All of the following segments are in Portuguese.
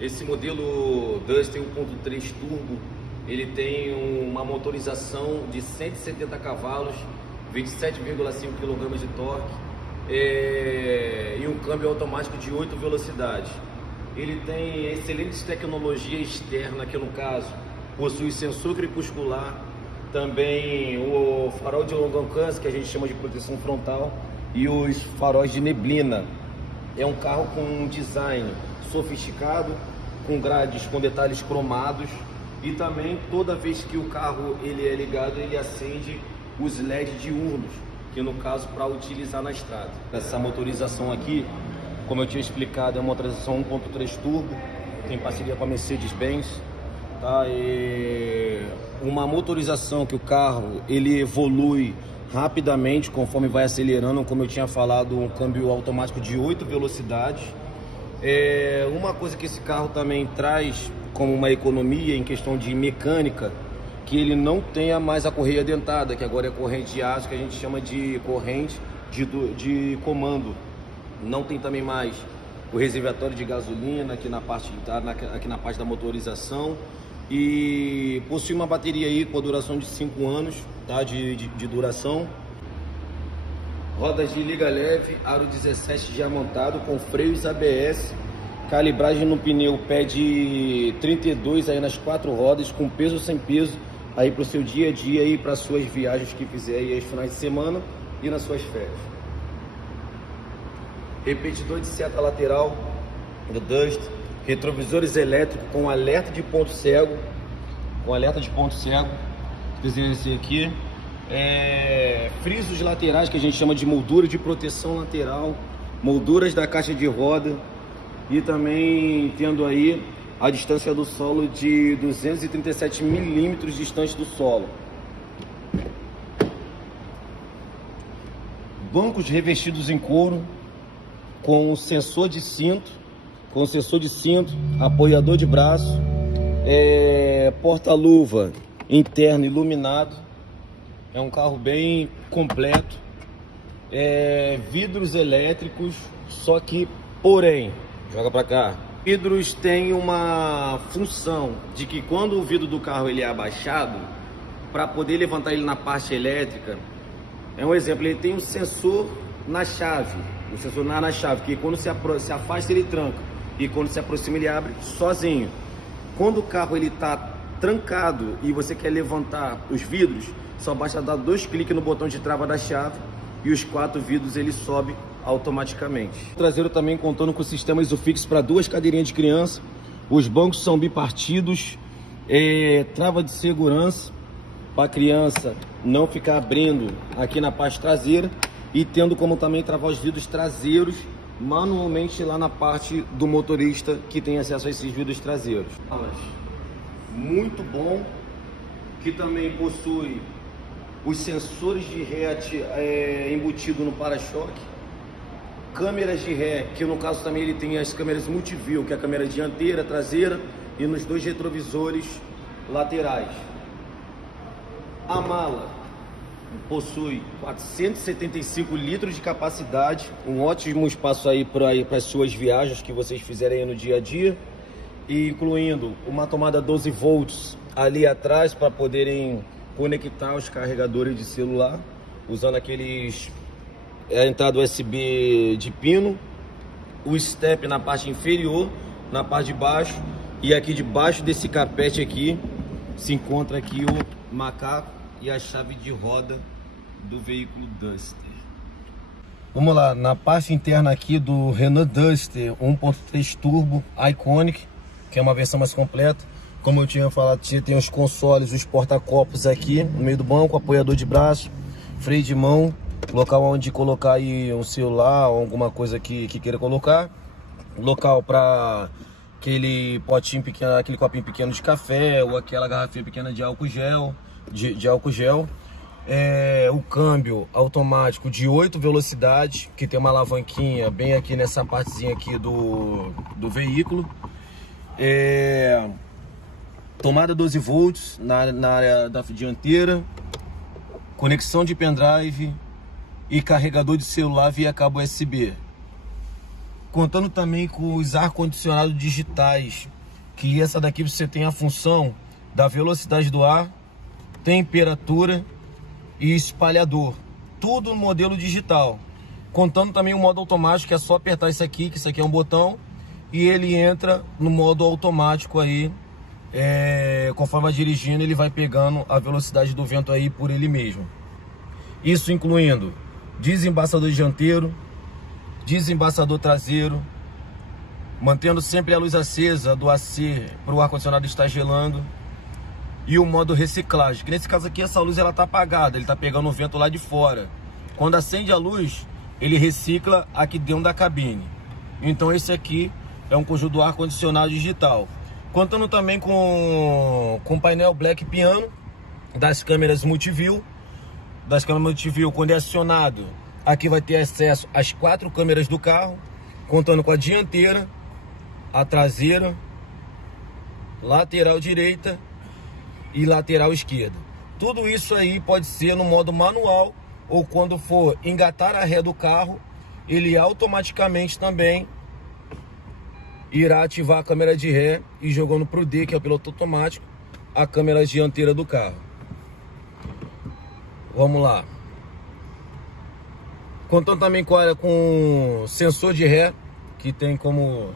Esse modelo Duster 1.3 Turbo, ele tem uma motorização de 170 cavalos, 27,5 kg de torque e um câmbio automático de 8 velocidades. Ele tem excelentes tecnologia externa, que no caso possui sensor crepuscular, também o farol de longo alcance, que a gente chama de proteção frontal, e os faróis de neblina. É um carro com um design sofisticado, com grades com detalhes cromados, e também toda vez que o carro ele é ligado, ele acende os LED diurnos, que no caso para utilizar na estrada. Essa motorização aqui, como eu tinha explicado, é uma motorização 1.3 turbo, tem parceria com a Mercedes-Benz, tá? E uma motorização que o carro ele evolui rapidamente conforme vai acelerando, como eu tinha falado, um câmbio automático de 8 velocidades. Uma coisa que esse carro também traz como uma economia em questão de mecânica, que ele não tenha mais a correia dentada, que agora é corrente de aço, que a gente chama de corrente de comando. Não tem também mais o reservatório de gasolina aqui na parte da motorização, e possui uma bateria aí com a duração de 5 anos, tá? de duração. Rodas de liga leve, aro 17 já montado, com freios ABS, calibragem no pneu pé de 32 aí nas 4 rodas, com peso sem peso, aí para o seu dia a dia e para suas viagens que fizer aí aos finais de semana e nas suas férias. Repetidor de seta lateral do Duster, retrovisores elétricos com alerta de ponto cego, desenho esse aqui, frisos laterais que a gente chama de moldura de proteção lateral, molduras da caixa de roda, e também tendo aí a distância do solo de 237 milímetros distante do solo. Bancos revestidos em couro, com sensor de cinto, apoiador de braço, porta-luva interno iluminado. É um carro bem completo, vidros elétricos, só que, porém, joga pra cá, vidros têm uma função de que quando o vidro do carro ele é abaixado, para poder levantar ele na parte elétrica, um exemplo, ele tem um sensor na chave, que quando se afasta ele tranca, e quando se aproxima ele abre sozinho. Quando o carro ele está trancado e você quer levantar os vidros, só basta dar 2 cliques no botão de trava da chave e os 4 vidros ele sobe automaticamente. O traseiro também contando com o sistema Isofix para 2 cadeirinhas de criança. Os bancos são bipartidos, trava de segurança para a criança não ficar abrindo aqui na parte traseira, e tendo como também travar os vidros traseiros manualmente lá na parte do motorista que tem acesso a esses vidros traseiros. Muito bom, que também possui os sensores de ré embutido no para-choque, câmeras de ré, que no caso também ele tem as câmeras multiview, que é a câmera dianteira, traseira e nos 2 retrovisores laterais. A mala possui 475 litros de capacidade, um ótimo espaço aí para as suas viagens que vocês fizerem aí no dia a dia, e incluindo uma tomada 12 volts ali atrás para poderem conectar os carregadores de celular, usando a entrada USB de pino, o step na parte inferior, na parte de baixo, e aqui debaixo desse capete aqui se encontra aqui o macaco e a chave de roda do veículo Duster. Vamos lá, na parte interna aqui do Renault Duster 1.3 Turbo Iconic, que é uma versão mais completa. Como eu tinha falado, tem os consoles, os porta-copos aqui no meio do banco, apoiador de braço, freio de mão, local onde colocar aí um celular ou alguma coisa que queira colocar, local para aquele potinho pequeno, aquele copinho pequeno de café ou aquela garrafinha pequena de álcool gel, o câmbio automático de 8 velocidades, que tem uma alavanquinha bem aqui nessa partezinha aqui do veículo, tomada 12 volts na área da dianteira, conexão de pendrive e carregador de celular via cabo USB. Contando também com os ar-condicionados digitais, que essa daqui você tem a função da velocidade do ar, temperatura e espalhador, tudo no modelo digital. Contando também o modo automático, que é só apertar isso aqui, que isso aqui é um botão, e ele entra no modo automático aí, conforme vai dirigindo, ele vai pegando a velocidade do vento aí por ele mesmo. Isso incluindo desembaçador dianteiro, desembaçador traseiro, mantendo sempre a luz acesa do AC para o ar-condicionado estar gelando, e o modo reciclagem, que nesse caso aqui essa luz ela tá apagada, ele tá pegando o vento lá de fora. Quando acende a luz, ele recicla aqui dentro da cabine. Então esse aqui é um conjunto do ar-condicionado digital. Contando também com painel Black Piano das câmeras multiview. Das câmeras multiview, quando é acionado, aqui vai ter acesso às 4 câmeras do carro, contando com a dianteira, a traseira, lateral direita e lateral esquerda. Tudo isso aí pode ser no modo manual, ou quando for engatar a ré do carro, ele automaticamente também irá ativar a câmera de ré e jogando para o D, que é o piloto automático, a câmera dianteira do carro. Vamos lá. Contando também com sensor de ré, que tem como...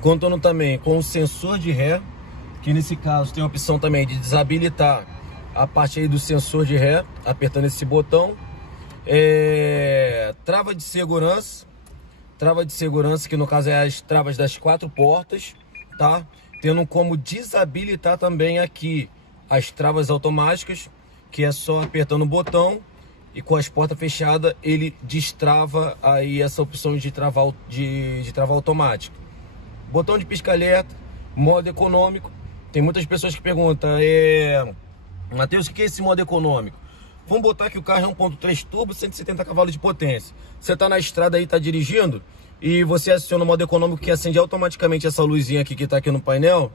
Contando também com o sensor de ré, que nesse caso tem a opção também de desabilitar a parte aí do sensor de ré, apertando esse botão. Trava de segurança, que no caso é as travas das 4 portas, tá? Tendo como desabilitar também aqui as travas automáticas, que é só apertando o botão e com as portas fechadas ele destrava aí essa opção de travar automático. Botão de pisca-alerta, modo econômico. Tem muitas pessoas que perguntam, Matheus, o que é esse modo econômico? Vamos botar que o carro é 1.3 turbo, 170 cavalos de potência. Você está na estrada aí, está dirigindo, e você aciona o modo econômico, que acende automaticamente essa luzinha aqui que está aqui no painel,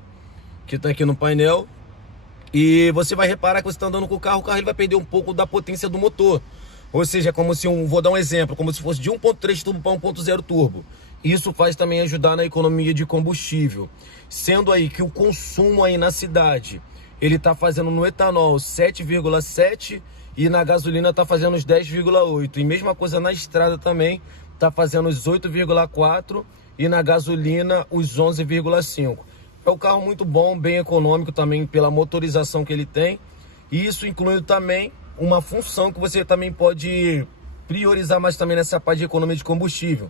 e você vai reparar que você está andando com o carro ele vai perder um pouco da potência do motor. Ou seja, como se vou dar um exemplo, como se fosse de 1.3 turbo para 1.0 turbo. Isso faz também ajudar na economia de combustível. Sendo aí que o consumo aí na cidade, ele está fazendo no etanol 7,7 e na gasolina está fazendo os 10,8. E mesma coisa na estrada também, está fazendo os 8,4 e na gasolina os 11,5. É um carro muito bom, bem econômico também pela motorização que ele tem. E isso inclui também uma função que você também pode priorizar mais também nessa parte de economia de combustível,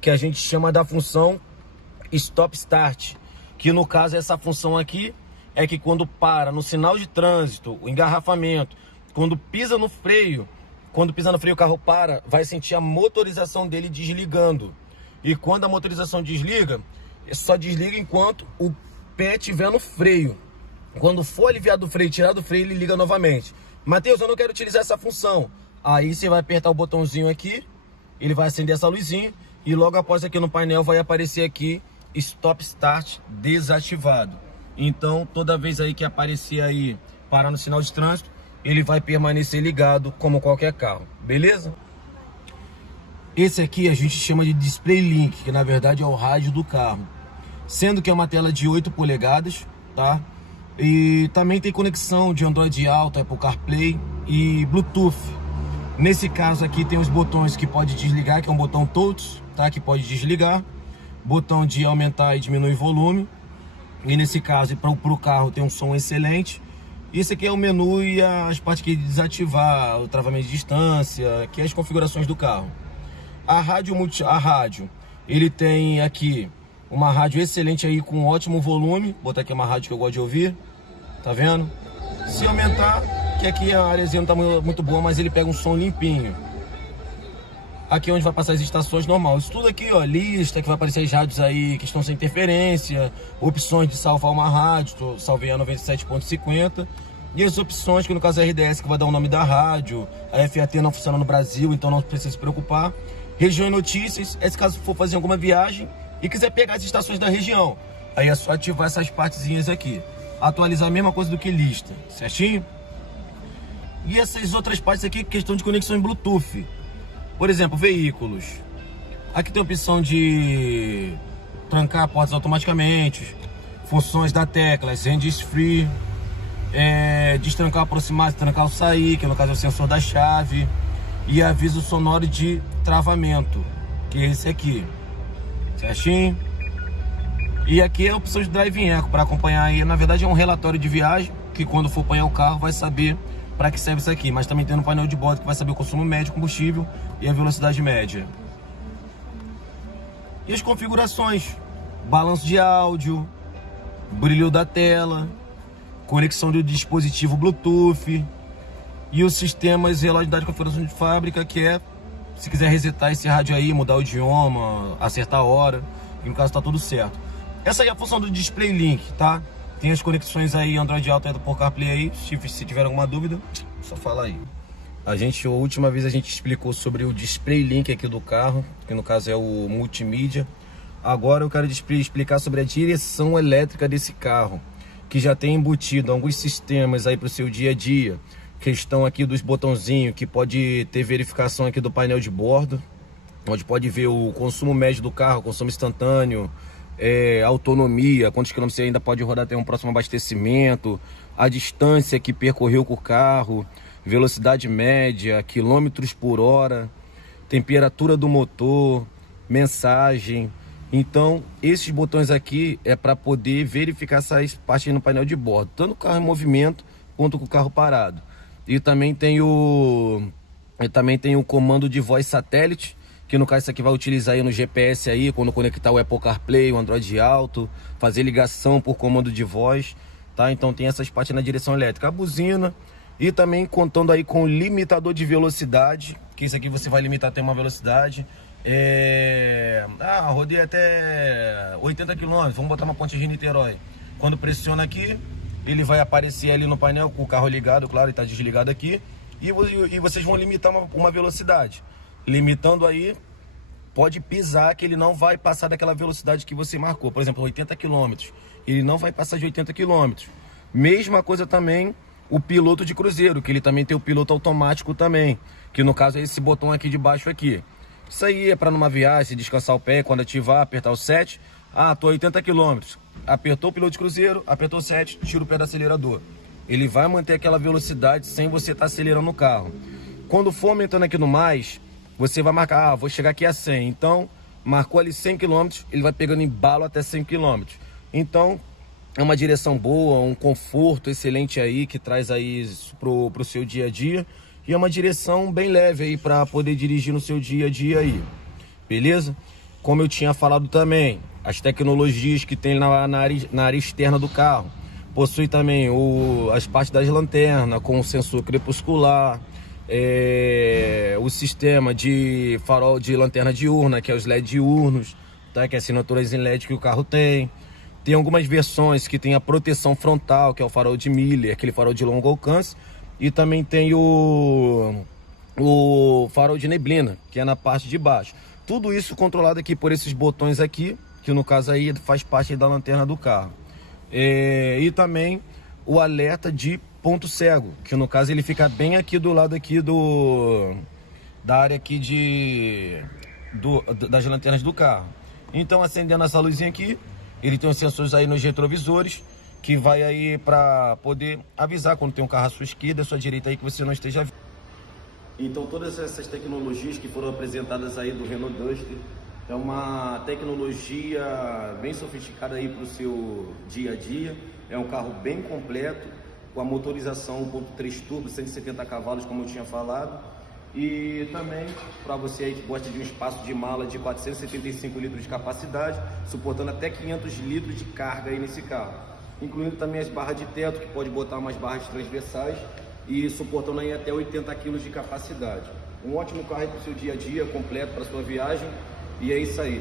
que a gente chama da função Stop Start, que no caso essa função aqui é que quando para no sinal de trânsito, o engarrafamento, quando pisa no freio o carro para, vai sentir a motorização dele desligando. E quando a motorização desliga, só desliga enquanto o pé estiver no freio. Quando for aliviado do freio, tirar do freio, ele liga novamente. Matheus, eu não quero utilizar essa função. Aí você vai apertar o botãozinho aqui, ele vai acender essa luzinha e logo após aqui no painel vai aparecer aqui Stop Start desativado. Então toda vez aí que aparecer aí parar no sinal de trânsito, ele vai permanecer ligado como qualquer carro, beleza? Esse aqui a gente chama de Display Link, que na verdade é o rádio do carro, sendo que é uma tela de 8 polegadas, tá? E também tem conexão de Android Auto, Apple CarPlay e Bluetooth. Nesse caso aqui tem os botões que pode desligar, que é um botão touch, tá? Que pode desligar, botão de aumentar e diminuir volume. E nesse caso para o carro tem um som excelente. Esse aqui é o menu e as partes que desativar, o travamento de distância, que é as configurações do carro. A rádio, ele tem aqui uma rádio excelente aí com ótimo volume. Vou botar aqui uma rádio que eu gosto de ouvir, tá vendo? Se aumentar, que aqui a áreazinha não tá muito boa, mas ele pega um som limpinho. Aqui é onde vai passar as estações normal. Isso tudo aqui, ó, lista que vai aparecer as rádios aí que estão sem interferência, opções de salvar uma rádio, salvei a 97.50. E as opções, que no caso é a RDS, que vai dar o nome da rádio. A FAT não funciona no Brasil, então não precisa se preocupar. Região e notícias, esse caso for fazer alguma viagem e quiser pegar as estações da região, aí é só ativar essas partezinhas aqui. Atualizar a mesma coisa do que lista, certinho? E essas outras partes aqui, questão de conexão em Bluetooth. Por exemplo, veículos. Aqui tem a opção de trancar portas automaticamente, funções da tecla, hands free, destrancar, aproximar, destrancar ou sair, que no caso é o sensor da chave, e aviso sonoro de travamento, que é esse aqui, certinho? E aqui é a opção de Drive Eco para acompanhar aí, na verdade é um relatório de viagem, que quando for apanhar o carro vai saber para que serve isso aqui, mas também tem no painel de bordo que vai saber o consumo médio de combustível e a velocidade média. E as configurações, balanço de áudio, brilho da tela, conexão do dispositivo Bluetooth e os sistemas relógio de configuração de fábrica, que é, se quiser resetar esse rádio aí, mudar o idioma, acertar a hora, e no caso está tudo certo. Essa aí é a função do Display Link, tá? Tem as conexões aí Android Auto e Apple CarPlay aí, se tiver alguma dúvida, só fala aí. A última vez a gente explicou sobre o Display Link aqui do carro, que no caso é o multimídia. Agora eu quero explicar sobre a direção elétrica desse carro, que já tem embutido alguns sistemas aí para o seu dia a dia. Questão aqui dos botãozinhos, que pode ter verificação aqui do painel de bordo, onde pode ver o consumo médio do carro, consumo instantâneo, autonomia, quantos quilômetros você ainda pode rodar até um próximo abastecimento, a distância que percorreu com o carro, velocidade média, quilômetros por hora, temperatura do motor, mensagem. Então, esses botões aqui é para poder verificar essas partes no painel de bordo, tanto o carro em movimento quanto com o carro parado. E também tem o comando de voz satélite, que no caso isso aqui vai utilizar aí no GPS aí, quando conectar o Apple CarPlay, o Android Auto, fazer ligação por comando de voz, tá? Então tem essas partes na direção elétrica, a buzina. E também contando aí com o limitador de velocidade, que isso aqui você vai limitar até uma velocidade. Rodei até 80 km, vamos botar uma ponte de Niterói. Quando pressiona aqui, ele vai aparecer ali no painel com o carro ligado, claro, ele está desligado aqui. E vocês vão limitar uma velocidade. Limitando aí, pode pisar que ele não vai passar daquela velocidade que você marcou. Por exemplo, 80 km, ele não vai passar de 80 km. Mesma coisa também o piloto de cruzeiro, que ele também tem o piloto automático também, que no caso é esse botão aqui de baixo aqui. Isso aí é para numa viagem, se descansar o pé, quando ativar, apertar o 7. Tô 80 km. Apertou o piloto de cruzeiro, apertou o 7, tira o pé do acelerador. Ele vai manter aquela velocidade sem você estar acelerando o carro. Quando for aumentando aqui no mais, você vai marcar, vou chegar aqui a 100. Então, marcou ali 100 km, ele vai pegando embalo até 100 km. Então, é uma direção boa, um conforto excelente aí, que traz aí pro seu dia a dia. E é uma direção bem leve aí para poder dirigir no seu dia a dia aí. Beleza? Como eu tinha falado também, as tecnologias que tem na área externa do carro. Possui também as partes das lanternas, com o sensor crepuscular, o sistema de farol de lanterna diurna, que é os LED diurnos, tá? Que é assinaturas em LED que o carro tem. Tem algumas versões que tem a proteção frontal, que é o farol de Miller, aquele farol de longo alcance. E também tem o farol de neblina, que é na parte de baixo. Tudo isso controlado aqui por esses botões aqui, que no caso aí faz parte da lanterna do carro. E também o alerta de ponto cego, que no caso ele fica bem aqui do lado aqui da área aqui das lanternas do carro. Então, acendendo essa luzinha aqui, ele tem os sensores aí nos retrovisores, que vai aí para poder avisar quando tem um carro à sua esquerda, à sua direita aí, que você não esteja vendo. Então, todas essas tecnologias que foram apresentadas aí do Renault Duster, é uma tecnologia bem sofisticada aí para o seu dia a dia. É um carro bem completo, com a motorização 1.3 turbo, 170 cavalos, como eu tinha falado. E também, para você aí que gosta de um espaço de mala de 475 litros de capacidade, suportando até 500 litros de carga aí nesse carro. Incluindo também as barras de teto, que pode botar umas barras transversais, e suportando aí até 80 kg de capacidade. Um ótimo carro para o seu dia a dia, completo para sua viagem, e é isso aí.